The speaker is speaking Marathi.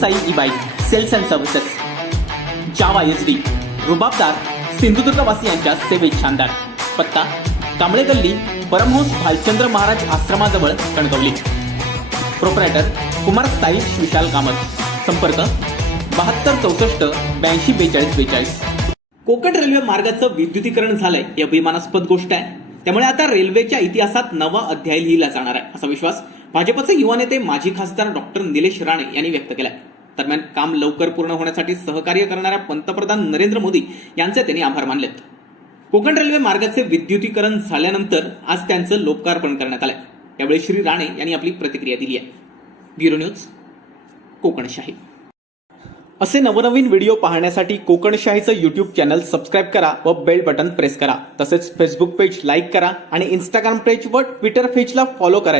Sai e bike sales and services, Jawa SD, रुबाबदार सिंधुदुर्गवासियांच्या सेवेत शानदार. पत्ता कांबळे गल्ली, परमहंस भालचंद्र महाराज आश्रमाजवळ, कणकवली. प्रोप्रायटर कुमार साईश विशाल कामत. संपर्क 7264 82 42 42. कोकण रेल्वे मार्गाचं विद्युतीकरण झालंय ही अभिमानास्पद गोष्ट आहे. त्यामुळे आता रेल्वेच्या इतिहासात नवा अध्याय लिहिला जाणार आहे असा विश्वास भाजपचे युवा नेते माजी खासदार डॉक्टर निलेश राणे यांनी व्यक्त केलाय. दरम्यान काम लवकर पूर्ण होण्यासाठी सहकार्य करणाऱ्या पंतप्रधान नरेंद्र मोदी यांचे त्यांनी आभार मानलेत. कोकण रेल्वे मार्गाचे विद्युतीकरण झाल्यानंतर आज त्यांचं लोकार्पण करण्यात आलंय. यावेळी श्री राणे यांनी आपली प्रतिक्रिया दिली आहे. Bureau news, Kokanshahi. असे नवनवीन व्हिडिओ पाहण्यासाठी कोकणशाहीचं यूट्यूब चॅनल सबस्क्राईब करा व बेल बटन प्रेस करा. तसेच फेसबुक पेज लाईक करा आणि इंस्टाग्राम पेज व ट्विटर पेजला फॉलो करायला